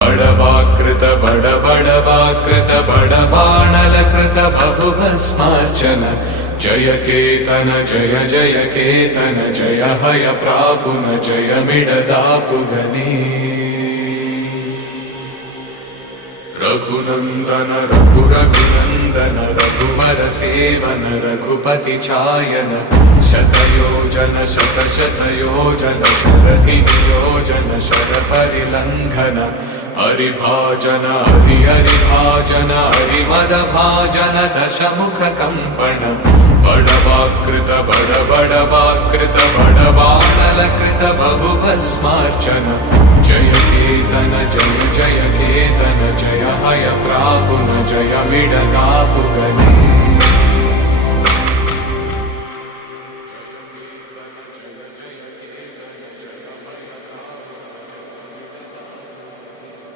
बडवाकृत बडवाकृत बडबाणलकृत बहुभस्मार्चन जय केतन जय जय केतन जय हय प्रापुन जय मिडदापुगने रघुनंदन रघुनंदन रघुवर सेवन रघुपति छायन शतयोजन शतशतयोजन शरधि नियोजन शरपरिलंघन हरिभाजन हरिभाजन हरिमदभाजन दशमुख कंपन बडवाकृत बडवाकृत बडबाणलकृत बहुभस्मार्चन जय केतन जय जय केतन जय हय प्रापुन जय मिडदापुगने।